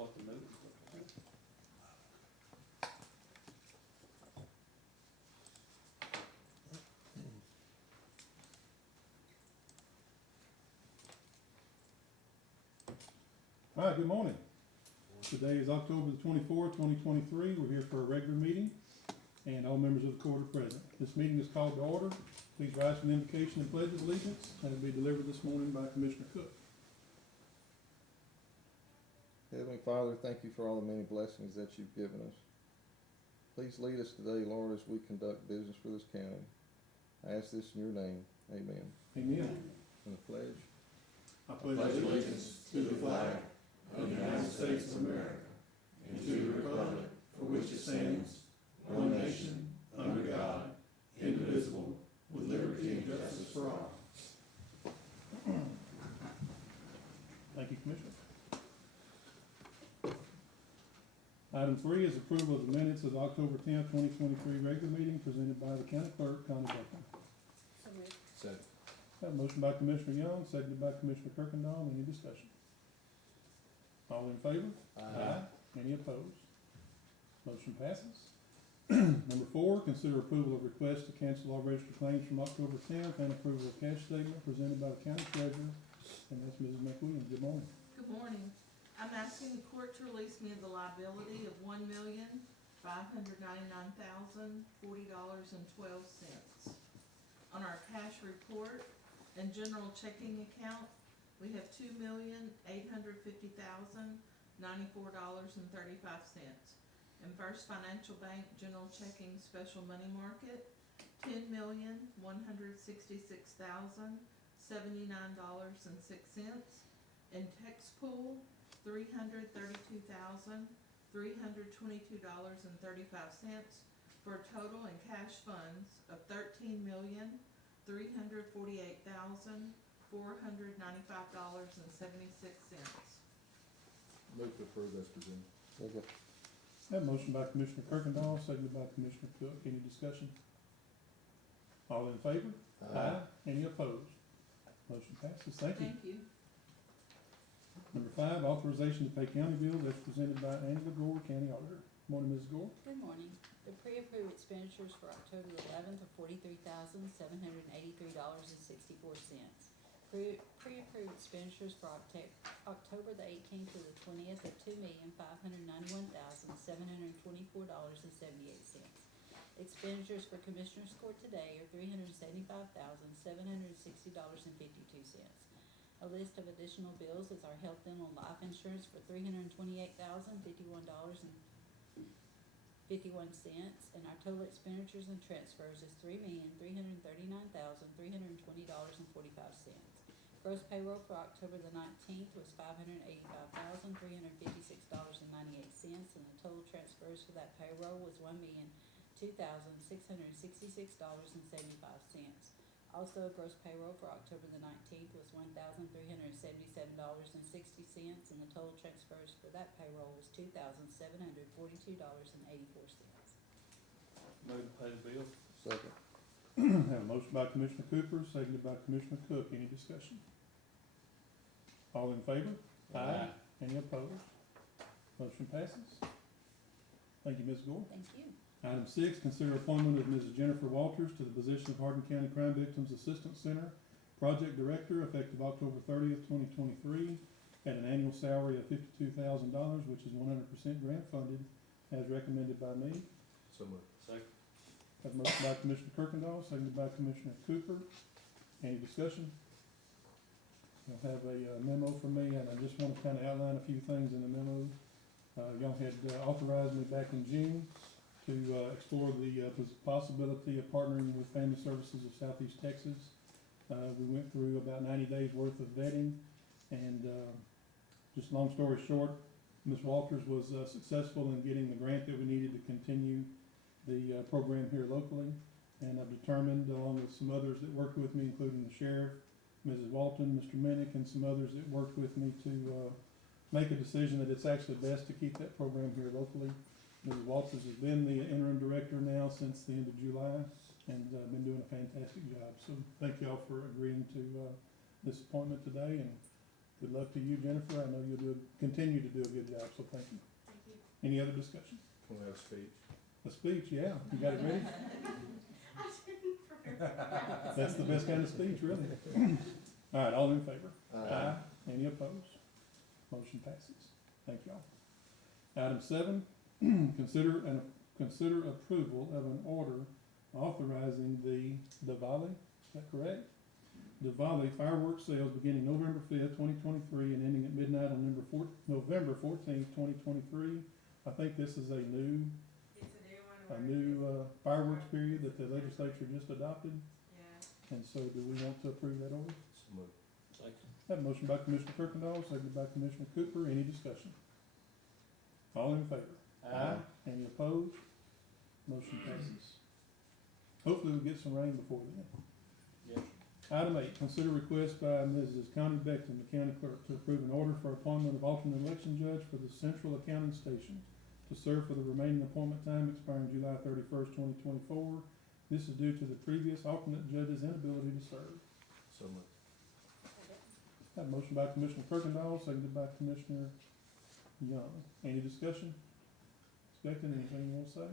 what the move is looking like. All right, good morning. Today is October the 24th, 2023. We're here for a regular meeting, and all members of the court are present. This meeting is called to order. Please rise for the invocation and pledge of allegiance, and it will be delivered this morning by Commissioner Cook. Heavenly Father, thank you for all the many blessings that you've given us. Please lead us today, Lord, as we conduct business for this county. I ask this in your name. Amen. Amen. And the pledge. I pledge allegiance to the flag of the United States of America and to the republic for which it stands, one nation, under God, indivisible, with liberty and justice for all. Thank you, Commissioner. Item 3 is approval of the minutes of the October 10th, 2023 regular meeting presented by the County Clerk, Connie Buckman. So moved. Second. Have a motion by Commissioner Young, seconded by Commissioner Kirkendall. Any discussion? All in favor? Aye. Any opposed? Motion passes. Number 4, consider approval of request to cancel all registered claims from October 10th and approval of cash statement presented by the County Treasurer. And that's Mrs. McWilliams. Good morning. Good morning. I'm asking the court to release me of the liability of $1,599,040.12. On our cash report and general checking account, we have $2,850,094.35. In First Financial Bank General Checking Special Money Market, $10,166,079.06. In Tex Pool, $332,322.35, for a total in cash funds of $13,348,495.76. Move to approve as presented. Second. Have a motion by Commissioner Kirkendall, seconded by Commissioner Cook. Any discussion? All in favor? Aye. Any opposed? Motion passes. Thank you. Thank you. Number 5, authorization to pay county bills as presented by Angela Gore, County Auditor. Morning, Ms. Gore. Good morning. The pre-approved expenditures for October 11th are $43,783.64. Pre-approved expenditures for October the 18th to the 20th are $2,591,724.78. Expenditures for Commissioners Court today are $375,760.52. A list of additional bills is our health, dental, and life insurance for $328,051.51, and our total expenditures and transfers is $3,339,320.45. Gross payroll for October the 19th was $585,356.98, and the total transfers for that payroll was $1,002,666.75. Also, gross payroll for October the 19th was $1,377.60, and the total transfers for that payroll was $2,742.84. Move to pay the bills. Second. Have a motion by Commissioner Cooper, seconded by Commissioner Cook. Any discussion? All in favor? Aye. Any opposed? Motion passes. Thank you, Ms. Gore. Thank you. Item 6, consider appointment of Mrs. Jennifer Walters to the position of Hardin County Crime Victims Assistance Center Project Director effective October 30th, 2023 at an annual salary of $52,000, which is 100% grant funded as recommended by me. So moved. Second. Have a motion by Commissioner Kirkendall, seconded by Commissioner Cooper. Any discussion? You'll have a memo from me, and I just want to kind of outline a few things in the memo. Y'all had authorized me back in June to explore the possibility of partnering with Family Services of Southeast Texas. We went through about 90 days worth of vetting, and just long story short, Ms. Walters was successful in getting the grant that we needed to continue the program here locally, and I've determined, along with some others that worked with me, including the Sheriff, Mrs. Walton, Mr. Minnick, and some others that worked with me to make a decision that it's actually best to keep that program here locally. Mrs. Walters has been the interim director now since the end of July, and been doing a fantastic job. So thank y'all for agreeing to this appointment today, and Good luck to you, Jennifer. I know you'll continue to do a good job, so thank you. Thank you. Any other discussion? Can we have a speech? A speech, yeah. You got it ready? I didn't prepare. That's the best kind of speech, really. All right, all in favor? Aye. Any opposed? Motion passes. Thank y'all. Item 7, consider approval of an order authorizing the Diwali, is that correct? Diwali fireworks sales beginning November 5th, 2023 and ending at midnight on November 14th, 2023. I think this is a new It's a new one. fireworks period that the legislature just adopted. Yeah. And so do we want to approve that order? So moved. Second. Have a motion by Commissioner Kirkendall, seconded by Commissioner Cooper. Any discussion? All in favor? Any opposed? Motion passes. Hopefully we'll get some rain before then. Yes. Item 8, consider request by Mrs. Connie Beckton, the county clerk, to approve an order for appointment of alternate election judge for the central accounting station to serve for the remaining appointment time expiring July 31st, 2024. This is due to the previous alternate judge's inability to serve. So moved. Have a motion by Commissioner Kirkendall, seconded by Commissioner Young. Any discussion? Expecting anything you want to say?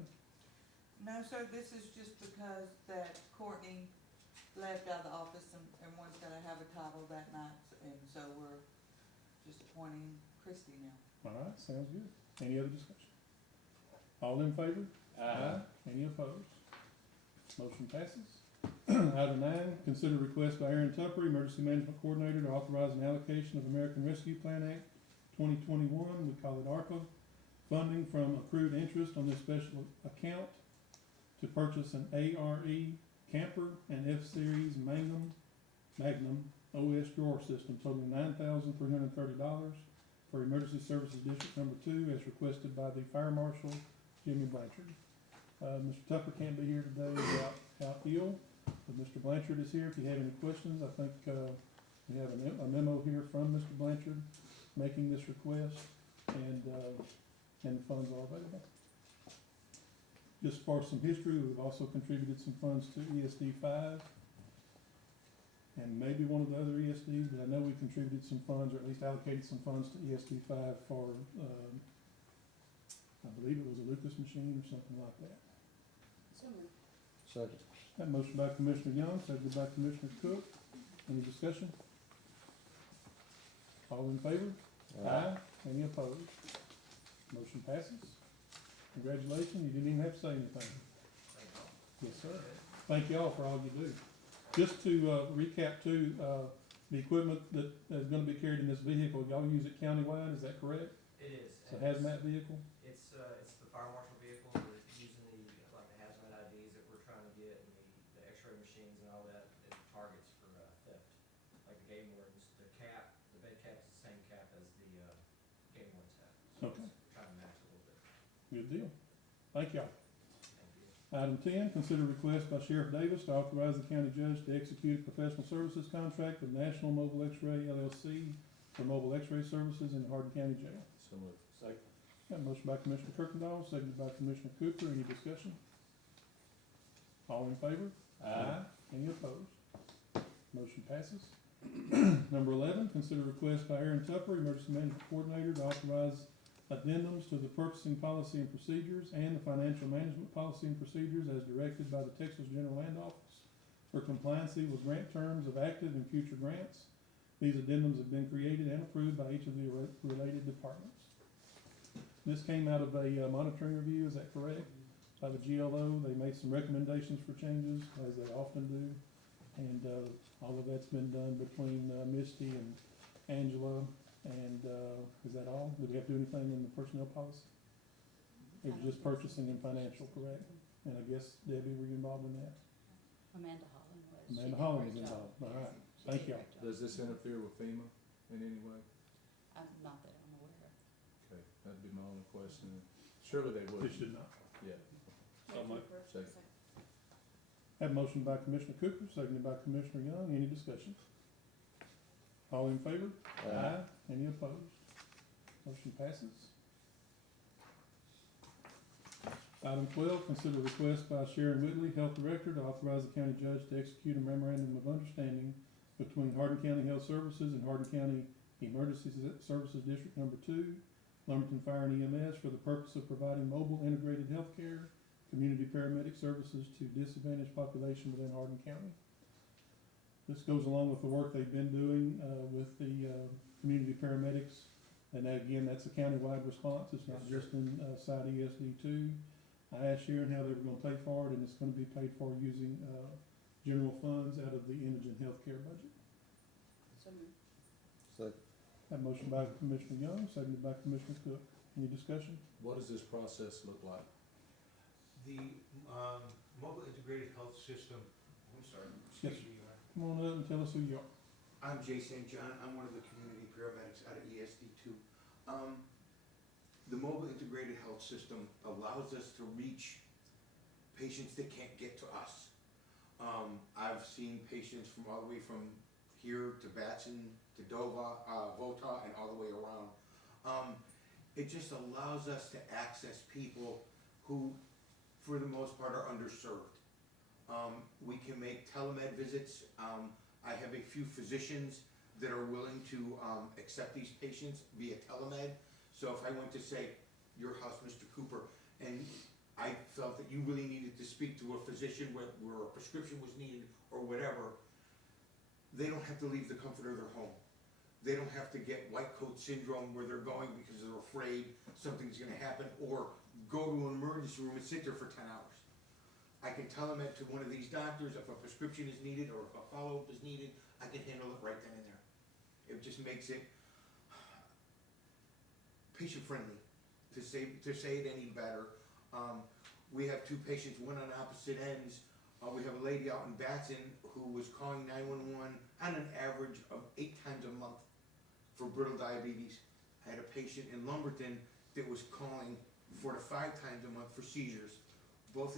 No, sir, this is just because that Courtney left out of the office and one's gotta have a title that night, and so we're just appointing Christie now. All right, sounds good. Any other discussion? All in favor? Any opposed? Motion passes. Item 9, consider request by Aaron Tupper, Emergency Management Coordinator, to authorize an allocation of American Rescue Plan Act 2021, we call it ARPA, funding from accrued interest on this special account to purchase an ARE camper and F-Series Magnum OS drawer system totaling $9,330 for Emergency Services District Number 2 as requested by the Fire Marshal, Jimmy Blanchard. Mr. Tucker can't be here today, he's out ill, but Mr. Blanchard is here. If you have any questions, I think, we have a memo here from Mr. Blanchard making this request, and the funds are available. Just for some history, we've also contributed some funds to ESD 5 and maybe one of the other ESDs, but I know we contributed some funds, or at least allocated some funds to ESD 5 for, I believe it was a Lucas machine or something like that. So moved. Second. That motion by Commissioner Young, seconded by Commissioner Cook. Any discussion? All in favor? Any opposed? Motion passes. Congratulations, you didn't even have to say anything. Yes, sir. Thank y'all for all you do. Just to recap too, the equipment that is gonna be carried in this vehicle, y'all use it countywide, is that correct? It is. It's a hazmat vehicle? It's the fire marshal vehicle, we're using like the hazmat IDs that we're trying to get, and the x-ray machines and all that, as targets for theft. Like the game wardens, the bed cap is the same cap as the game wardens have. So Okay. we're trying to match a little bit. Good deal. Thank y'all. Thank you. Item 10, consider request by Sheriff Davis to authorize the county judge to execute a professional services contract with National Mobile X-Ray LLC for mobile X-ray services in the Hardin County Jail. So moved. Second. Got a motion by Commissioner Kirkendall, seconded by Commissioner Cooper. Any discussion? All in favor? Any opposed? Motion passes. Number 11, consider request by Aaron Tupper, Emergency Management Coordinator, to authorize addendums to the purchasing policy and procedures and the financial management policy and procedures as directed by the Texas General Land Office for compliancy with grant terms of active and future grants. These addendums have been created and approved by each of the related departments. This came out of a monitoring review, is that correct? By the GLO, they made some recommendations for changes, as they often do. And all of that's been done between Misty and Angela. And is that all? Did we have to do anything in the personnel policy? It was just purchasing and financial, correct? And I guess, Debbie, were you involved in that? Amanda Holland was. She Amanda did a Holland great was job. involved. All right. She Thank did a y'all. great job. Does this interfere with FEMA in any way? Not that I'm aware of. Okay, that'd be my only question. Surely they would. It should not. Yeah. So moved. Second. Have a motion by Commissioner Cooper, seconded by Commissioner Young. Any discussion? All in favor? Any opposed? Motion passes. Item 12, consider request by Sharon Whitley, Health Director, to authorize the county judge to execute a memorandum of understanding between Hardin County Health Services and Hardin County Emergency Services District Number 2, Lumberton Fire and EMS, for the purpose of providing mobile integrated healthcare, community paramedic services to disadvantaged population within Hardin County. This goes along with the work they've been doing, with the, community paramedics. And again, that's a countywide response, it's not just in, side ESD 2. I asked Sharon how they were gonna pay for it, and it's gonna be paid for using, general funds out of the indigent healthcare budget. So moved. Second. That motion by Commissioner Young, seconded by Commissioner Cook. Any discussion? What does this process look like? The, mobile integrated health system, I'm sorry, Yes, excuse me, Come on up and tell us who you are. I'm Jay St. John, I'm one of the community paramedics out of ESD two. The mobile integrated health system allows us to reach patients that can't get to us. I've seen patients from all the way from here to Batson, to Dover, Vota, and all the way around. It just allows us to access people who, for the most part, are underserved. We can make telemed visits. I have a few physicians that are willing to accept these patients via telemed. So if I went to, say, your house, Mr. Cooper, and I felt that you really needed to speak to a physician where a prescription was needed or whatever, they don't have to leave the comfort of their home. They don't have to get white coat syndrome where they're going because they're afraid something's gonna happen, or go to an emergency room and sit there for 10 hours. I can telemed to one of these doctors if a prescription is needed or if a follow-up is needed. I can handle it right then and there. It just makes it patient-friendly, to say it any better. We have two patients, one on opposite ends. We have a lady out in Batson who was calling 911 on an average of 8 times a month for brittle diabetes. I had a patient in Lumberton that was calling 4 to 5 times a month for seizures. Both,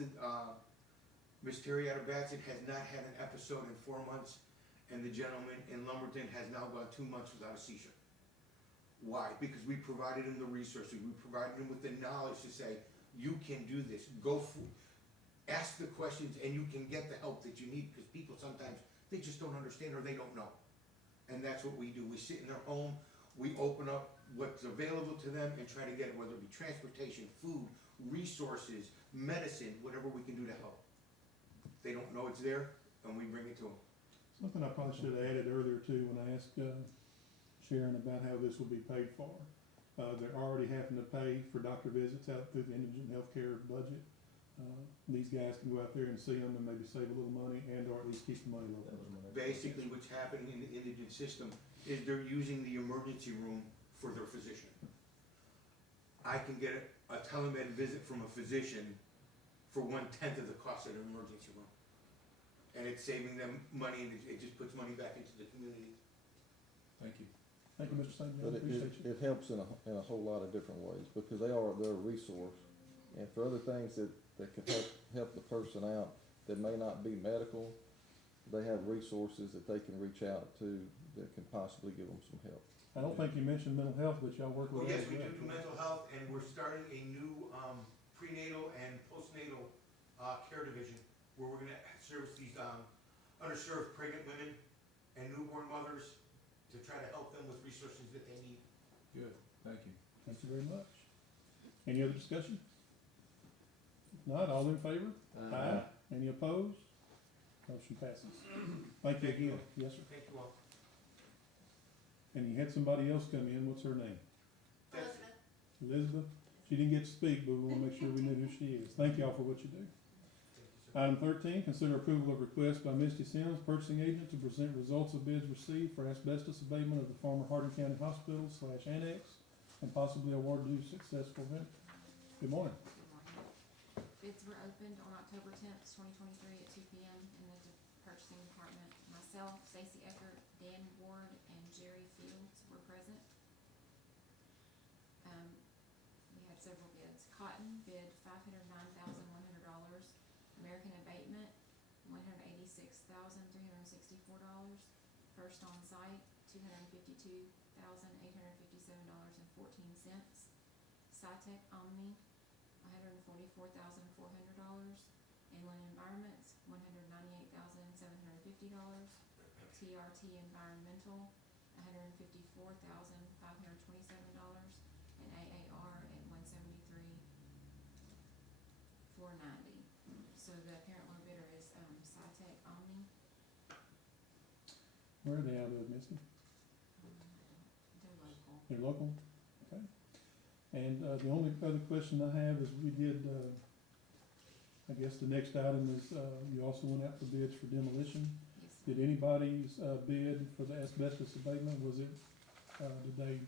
Miss Terry out of Batson has not had an episode in 4 months, and the gentleman in Lumberton has now gone 2 months without a seizure. Why? Because we provided him the resources, we provided him with the knowledge to say, you can do this, ask the questions, and you can get the help that you need, because people sometimes, they just don't understand or they don't know. And that's what we do. We sit in their home, we open up what's available to them and try to get it, whether it be transportation, food, resources, medicine, whatever we can do to help. They don't know it's there, and we bring it to them. Something I probably should have added earlier too, when I asked, Sharon about how this will be paid for. They're already having to pay for doctor visits out through the indigent healthcare budget. These guys can go out there and see them and maybe save a little money and or at least keep the money local. Basically, what's happening in the indigent system is they're using the emergency room for their physician. I can get a telemed visit from a physician for 1/10 of the cost of an emergency room. And it's saving them money, and it just puts money back into the community. Thank you. Thank you, Mr. St. John, But appreciate you. it helps in a whole lot of different ways, because they're a resource. And for other things that can help the person out that may not be medical, they have resources that they can reach out to that can possibly give them some help. I don't think you mentioned mental health, but y'all work with Well, that yes, as we well. do mental health, and we're starting a new prenatal and postnatal care division, where we're gonna service these underserved pregnant women and newborn mothers to try to help them with resources that they need. Good, thank you. Thank you very much. Any other discussion? If not, all in favor? Aye. Any opposed? Motion passes. Thank you again. Yes, sir. Thank you all. And you had somebody else come in, what's her name? That's- Elizabeth? She didn't get to speak, but we wanna make sure we knew who she is. Thank y'all for what you do. Thank you, sir. Item 13, consider approval of request by Misty Sims, purchasing agent, to present results of bids received for asbestos abatement of the former Hardin County Hospital / Annex, and possibly award to successful vendor. Good morning. Bids were opened on October 10th, 2023 at 2 p.m. in the purchasing department. Myself, Stacy Eckert, Dan Ward, and Jerry Fields were present. We had several bids. Cotton bid $509,100. American Abatement, $186,364. First On Site, $252,857.14. SciTech Omni, $144,400. Inland Environments, $198,750. TRT Environmental, $154,527, and AAR at $173,490. So the apparent low bidder is, SciTech Omni. Where are they out of, Misty? They're local. They're local? Okay. And, the only other question I have is we did, I guess the next item is, you also went out for bids for demolition. Yes, sir. Did anybody's, bid for the asbestos abatement, was it, did they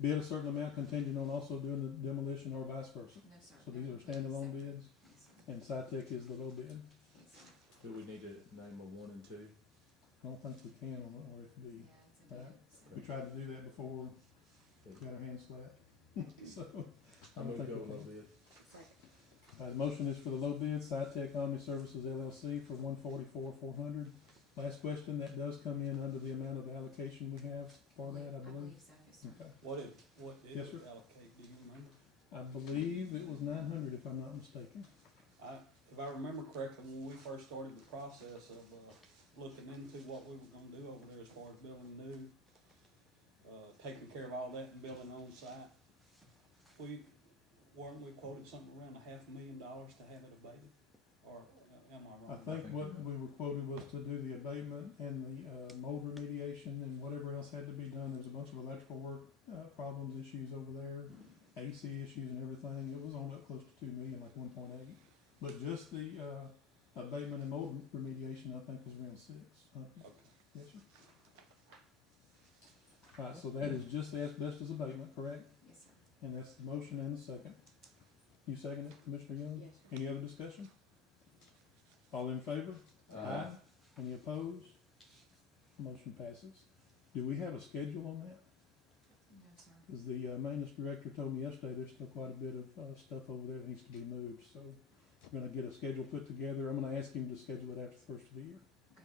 bid a certain amount contingent on also doing the demolition or vice versa? No, sir. So these are standalone bids, Yes, sir. and SciTech is the low bid? Yes, sir. Do we need to name a 1 and 2? I don't think we can on RFP. Yeah, it's a bid, Right. so. We tried to do that before, got our hands slapped. So, I I don't move think go we low can. bid. The motion is for the low bid, SciTech Omni Services LLC for $144,400. Last question, that does come in under the amount of allocation we have for that, I believe? so, yes, sir. Okay. What did Yes, it sir. allocate, do you remember? I believe it was 900 if I'm not mistaken. If I remember correctly, when we first started the process of, looking into what we were gonna do over there as far as building new, taking care of all that and building on site, weren't we quoted something around $500,000 to have it abated? Or am I I wrong? think what we were quoted was to do the abatement and the, mold remediation and whatever else had to be done. There's a bunch of electrical work, problems, issues over there, AC issues and everything. It was on up close to 2 million, like 1.8. But just the, abatement and mold remediation, I think was around 6. Okay. Yes, sir. Alright, so that is just the asbestos abatement, correct? Yes, sir. And that's the motion and the second. You second it, Commissioner Young? Yes, sir. Any other discussion? All in favor? Any opposed? Motion passes. Do we have a schedule on that? No, sir. Cause the, maintenance director told me yesterday there's still quite a bit of, stuff over there that needs to be moved, so we're gonna get a schedule put together. I'm gonna ask him to schedule it after the first of the year. Okay.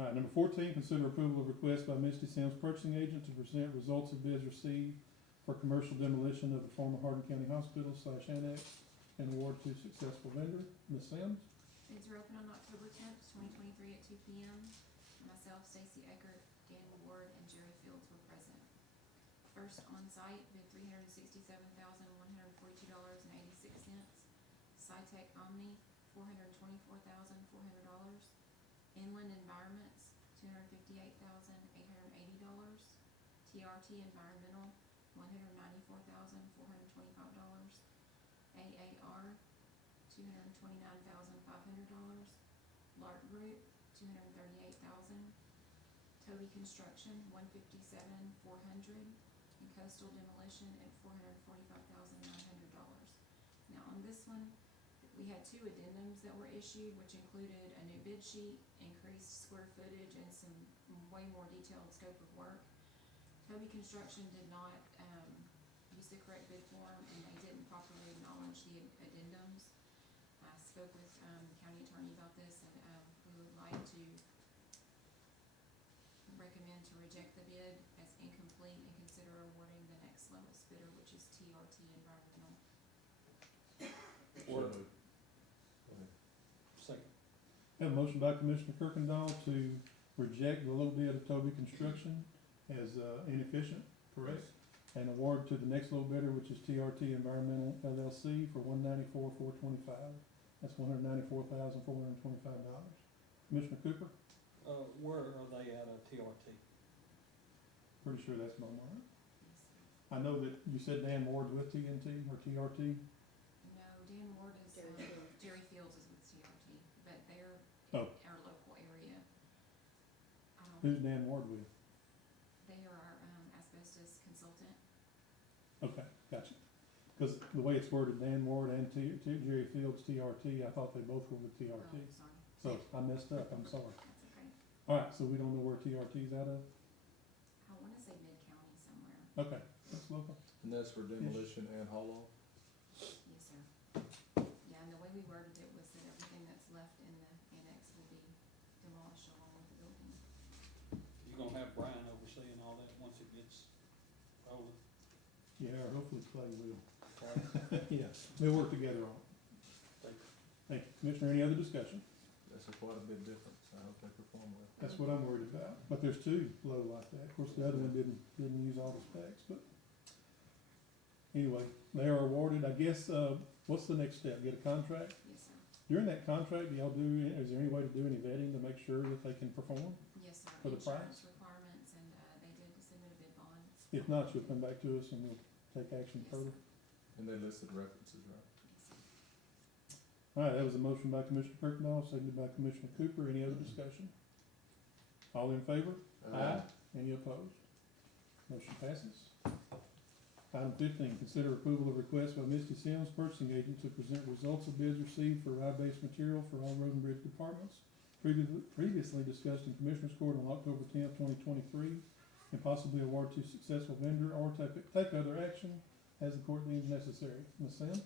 Alright, number 14, consider approval of request by Misty Sims Purchasing Agent to present results of bids received for commercial demolition of the former Hardin County Hospital / Annex and award to successful vendor. Ms. Sims? Bids were open on October 10th, 2023 at 2 p.m. Myself, Stacy Eckert, Dan Ward, and Jerry Fields were present. First on-site bid $367,142.86. SciTech Omni, $424,400. Inland Environments, $258,880. TRT Environmental, $194,425. AAR, $229,500. Lark Group, $238,000. Toby Construction, $157,400. And Coastal Demolition at $445,900. Now on this one, we had 2 addendums that were issued, which included a new bid sheet, increased square footage, and some way more detailed scope of work. Toby Construction did not, use the correct bid form, and they didn't properly acknowledge the addendums. I spoke with, the county attorney about this, and, we would like to recommend to reject the bid as incomplete and consider awarding the next lowest bidder, which is TRT Environmental. So Or- moved. Second. Have a motion by Commissioner Kirkendall to reject the low bid of Toby Construction as, inefficient, correct? And award to the next low bidder, which is TRT Environmental LLC for $194,425. That's $194,425. Commissioner Cooper, Where are they out of TRT? pretty sure that's Beaumont. I know that you said Dan Ward's with TNT or TRT. No, Dan Ward is, Jerry Fields. Jerry Fields is with TRT, but they're Oh. in our local area. Who's Dan Ward with? They are our, asbestos consultant. Okay, gotcha. Cause the way it's worded, Dan Ward and Jerry Fields, TRT, I thought they both were with Oh, TRT. sorry. So I messed up, I'm sorry. That's okay. Alright, so we don't know where TRT's out of? I wanna say mid-county somewhere. Okay, that's local. And that's for demolition and haul off? Yes, sir. Yeah, and the way we worded it was that everything that's left in the annex will be demolished along with the building. You're gonna have Brian overseeing all that once it gets rolling. Yeah, or hopefully Clay will. Okay. Yeah, they'll work together on it. Thank you. Thank you. Commissioner, any other discussion? That's quite a bit difference. I hope they perform well. That's what I'm worried about, but there's two low like that. Of course, the other one didn't use all the specs, but anyway, they are awarded, I guess, what's the next step? Get a contract? Yes, sir. During that contract, is there any way to do any vetting to make sure that they can perform? Yes, sir. For the Insurance price? requirements, and, they did submit a bid bond. If not, you'll come back to us and we'll take action Yes, further. sir. And they listed references, right? Yes, sir. All right, that was a motion by Commissioner Kirkendall, seconded by Commissioner Cooper. Any other discussion? All in favor? Any opposed? Motion passes. Item 15, consider approval of request by Misty Sims, purchasing agent, to present results of bids received for ride-based material for all road and bridge departments, previously discussed in Commissioners Court on October 10th, 2023, and possibly award to successful vendor or take other action as the court deems necessary. Ms. Sims?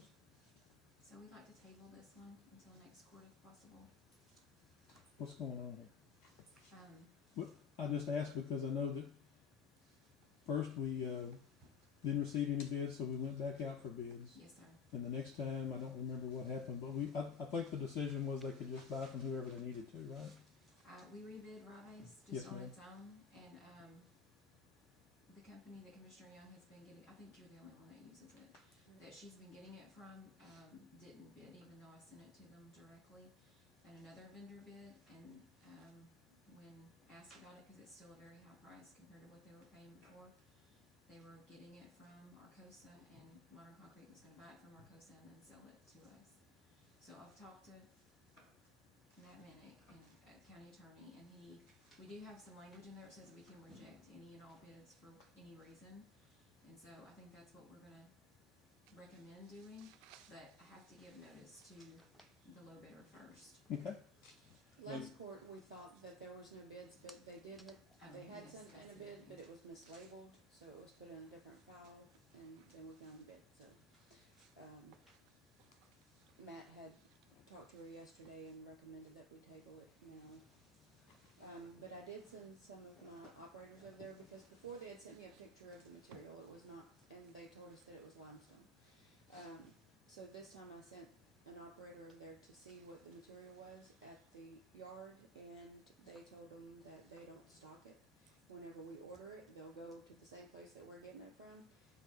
So we'd like to table this one until next court if possible. What's going on here? Um, I just asked because I know that first we didn't receive any bids, so we went back out for bids. yes, sir. And the next time, I don't remember what happened, but I think the decision was they could just buy from whoever they needed to, right? We rebid Rice Yes, just on ma'am. its own, and, the company that Commissioner Young has been getting, I think you're the only one that uses it, that she's been getting it from, didn't bid, even though I sent it to them directly. And another vendor bid, and, when asked about it, cause it's still a very high price compared to what they were paying before, they were getting it from Arcosa, and Modern Concrete was gonna buy it from Arcosa and then sell it to us. So I've talked to Matt Minnick, and, county attorney, and we do have some language in there that says we can reject any and all bids for any reason. And so I think that's what we're gonna recommend doing, but I have to give notice to the low bidder first. Okay. Last court, we thought that there was no bids, but they did, they had Yes, sent in a that's bid, it. but it was mislabeled, so it was put in a different file, and then we found the bid, so. Matt had talked to her yesterday and recommended that we table it now. But I did send some of my operators over there, because before they had sent me a picture of the material, it was not, and they told us that it was limestone. So this time I sent an operator over there to see what the material was at the yard, and they told them that they don't stock it. Whenever we order it, they'll go to the same place that we're getting it from,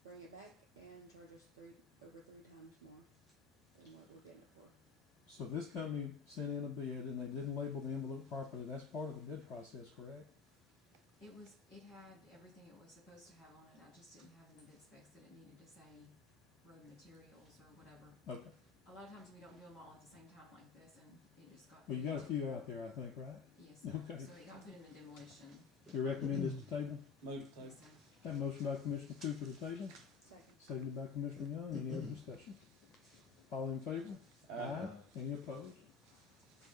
bring it back, and charge us over three times more than what we're getting it for. So this company sent in a bid and they didn't label the envelope properly. That's part of the bid process, correct? It had everything it was supposed to have on it, I just didn't have in the bid specs that it needed to say road materials or whatever. Okay. A lot of times we don't do them all at the same time like this, and it just got. Well, you got a few out there, I think, right? Yes, Okay. so it got put in the demolition. You recommend this to table? Move to Yes, table. sir. Have a motion by Commissioner Cooper to table, Second. seconded by Commissioner Young. Any other discussion? All in favor? Any opposed?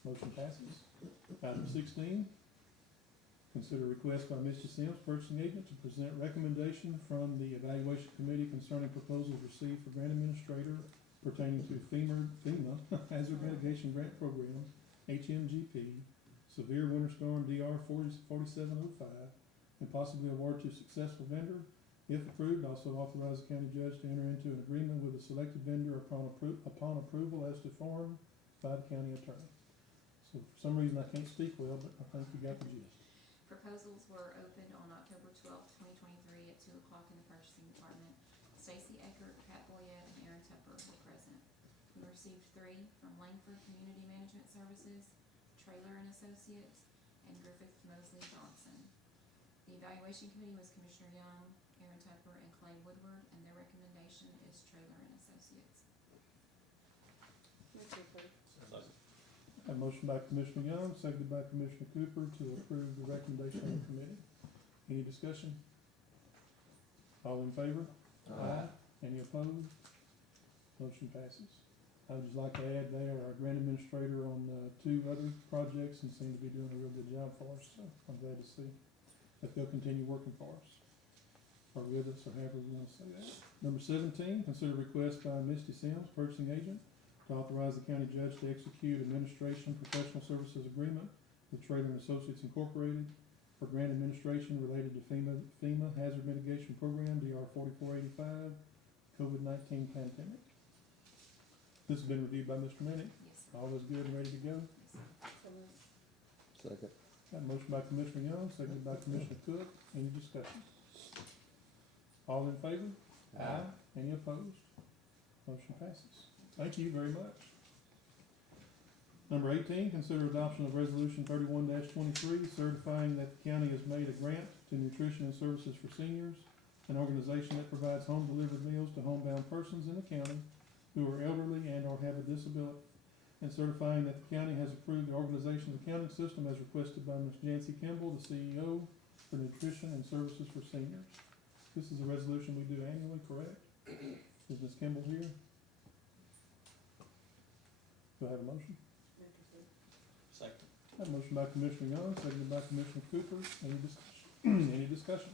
Motion passes. Item 16, consider request by Mr. Sims, purchasing agent, to present recommendation from the evaluation committee concerning proposals received for grant administrator pertaining to FEMA Hazard Mitigation Grant Program, HMGP, severe winter storm DR 4705, and possibly award to successful vendor. If approved, also authorize the county judge to enter into an agreement with the selected vendor upon approval as to form by the county attorney. So for some reason I can't speak well, but I think you got the gist. Proposals were opened on October 12th, 2023 at 2 o'clock in the purchasing department. Stacy Eckert, Pat Boyette, and Aaron Tupper were present. We received 3 from Langford Community Management Services, Trailer and Associates, and Griffith Mosley Johnson. The evaluation committee was Commissioner Young, Aaron Tupper, and Clay Woodward, and their recommendation is Trailer and Associates. Move to approve. A motion by Commissioner Young, seconded by Commissioner Cooper to approve the recommendation of the committee. Any discussion? All in favor? Any opposed? Motion passes. I would just like to add they are our grant administrator on 2 other projects and seem to be doing a real good job for us, so I'm glad to see that they'll continue working for us, or with us, or however we want to say that. Number 17, consider request by Misty Sims, purchasing agent, to authorize the county judge to execute administration professional services agreement with Trailer and Associates Incorporated for grant administration related to FEMA Hazard Mitigation Program, DR 4485, COVID-19 pandemic. This has been reviewed by Mr. Minnick. Yes, sir. All is good and ready to go? Yes, sir. So moved. Second. Got a motion by Commissioner Young, seconded by Commissioner Cook. Any discussion? All in favor? Aye. Any opposed? Motion passes. Thank you very much. Number 18, consider adoption of resolution 31-23, certifying that the county has made a grant to Nutrition and Services for Seniors, an organization that provides home delivered meals to homebound persons in the county who are elderly and or have a disability, and certifying that the county has approved the organization's accounting system as requested by Ms. Jancy Kimball, the CEO for Nutrition and Services for Seniors. This is a resolution we do annually, correct? Is Ms. Kimball here? Do I have a motion? Second. I have a motion by Commissioner Young, seconded by Commissioner Cooper. Any discussion? Any discussion?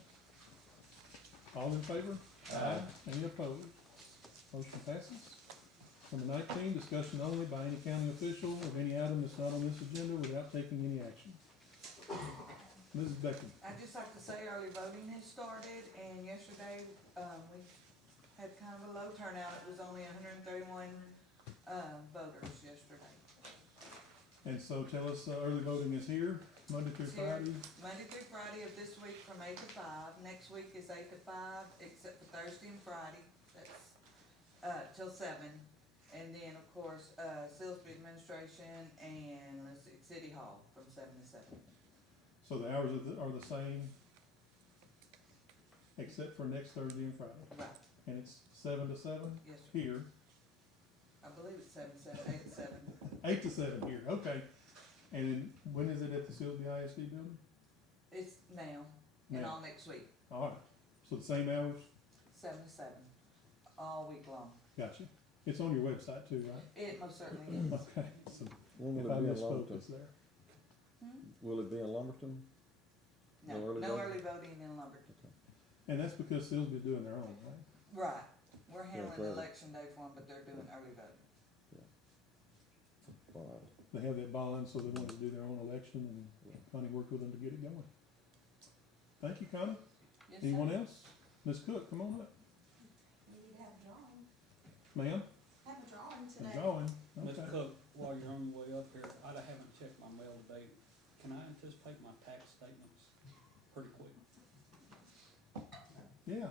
All in favor? Aye. Any opposed? Motion passes. Number 19, discussion only by any county official of any item that's not on this agenda without taking any action. Mrs. Becky. I'd just like to say early voting has started, and yesterday, we had kind of a low turnout. It was only 131, voters yesterday. And so tell us, early voting is here, Monday through It's here. Friday. Monday through Friday of this week from 8 to 5. Next week is 8 to 5, except for Thursday and Friday. That's, till 7. And then, of course, Silsbee Administration and, let's see, City Hall from 7 to 7. So the hours are the same, except for next Thursday and Friday. Right, And it's 7 to 7 yes, sir. here, I believe it's 7 to 7, 8 to 7. 8 to 7 here, okay. And then when is it at the Silsbee ISD building? It's now, and Now. all next week, All right, so the same hours? 7 to 7, all week long. Gotcha. It's on your website too, right? It most certainly is. Okay, so When if will I it be in misspoke, Lumberton? it's there. Will it be in Lumberton? No, No early no voting? early voting in Lumberton. And that's because Silsbee doing their own, right? Right, we're handling Friday. election day for them, but they're doing early voting. Fine. They have that bond, so they want to do their own election, and Connie worked with them to get it going. Thank you, Connie. Yes, Anyone sir. else? Ms. Cook, come on up. We need to have a drawing, Ma'am? have a drawing The today. drawing, Ms. okay. Cook, while you're on your way up here, I haven't checked my mail today. Can I anticipate my tax statements pretty quick? Yeah.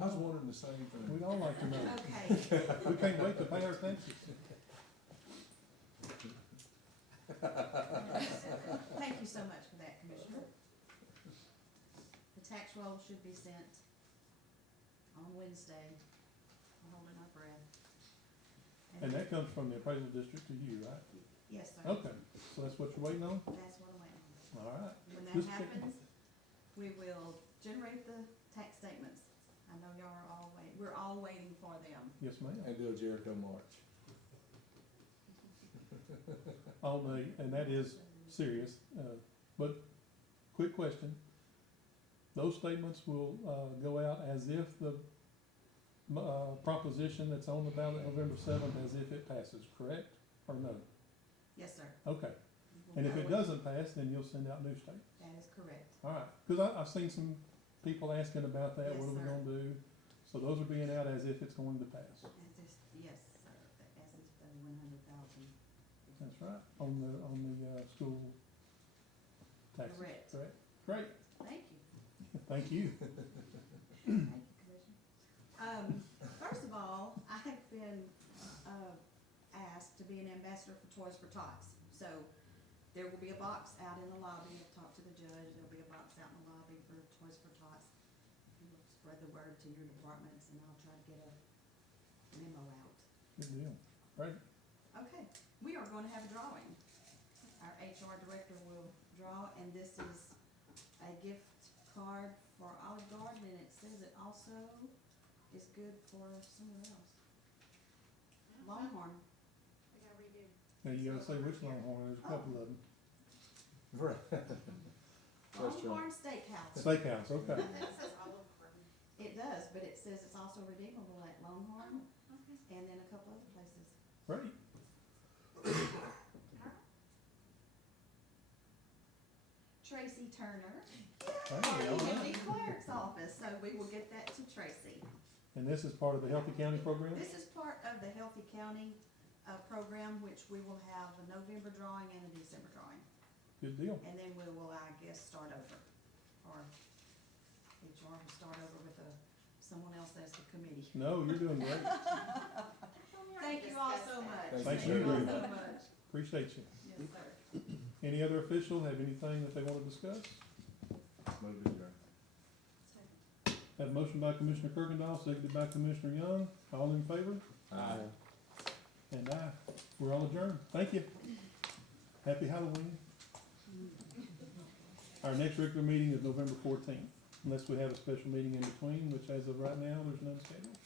I was wondering the same thing. We'd all like to know. Okay, We can't wait to pay our taxes. thank you so much for that, Commissioner. The tax roll should be sent on Wednesday. I'm holding my breath. And that comes from the appraisal district to you, right? Yes, sir. Okay, so that's what you're waiting on? That's what I'm waiting on. All right. When that Just checking. happens, we will generate the tax statements. I know y'all are all waiting, we're all waiting for them. Yes, ma'am. And do a Jericho March. And that is serious, but quick question. Those statements will, go out as if the, proposition that's on the ballot November 7th, as if it passes, correct? Or no? Yes, sir. Okay. We'll And if go it with- doesn't pass, then you'll send out new statements. That is correct. All right, cause I've seen some people asking about that, what Yes, are we sir. gonna do? So those are being out as if it's going to pass. As this, yes, sir, as if the 100,000. That's right, on the school taxes, Correct. correct? Great, Thank you. thank you. Thank you, Commissioner. First of all, I have been, asked to be an ambassador for Toys for Tots. So there will be a box out in the lobby. I've talked to the judge. There'll be a box out in the lobby for Toys for Tots. You'll spread the word to your departments, and I'll try to get a memo out. Good deal, great. Okay, we are going to have a drawing. Our HR director will draw, and this is a gift card for Olive Garden, and it says it also is good for somewhere else. Longhorn. Now you gotta say which Longhorn, there's a couple of them. Right. Longhorn Steakhouse. Steakhouse, okay. It does, but it says it's also redeemable at Longhorn and then a couple other places. Great, Tracy Turner, hey, for all the right. county clerk's office, so we will get that to Tracy. And this is part of the Healthy County program? This is part of the Healthy County program, which we will have a November drawing and a December drawing. Good deal. And then we will, I guess, start over, or HR will start over with someone else as the committee. No, you're doing great. Thank you all so much. Thank you all you. so much. Appreciate you. Yes, sir. Any other official have anything that they want to discuss? Move to adjourn. Have a motion by Commissioner Kirkendall, seconded by Commissioner Young. All in favor? Aye. And aye. We're all adjourned. Thank you. Happy Halloween. Our next regular meeting is November 14th, unless we have a special meeting in between, which as of right now, there's none scheduled.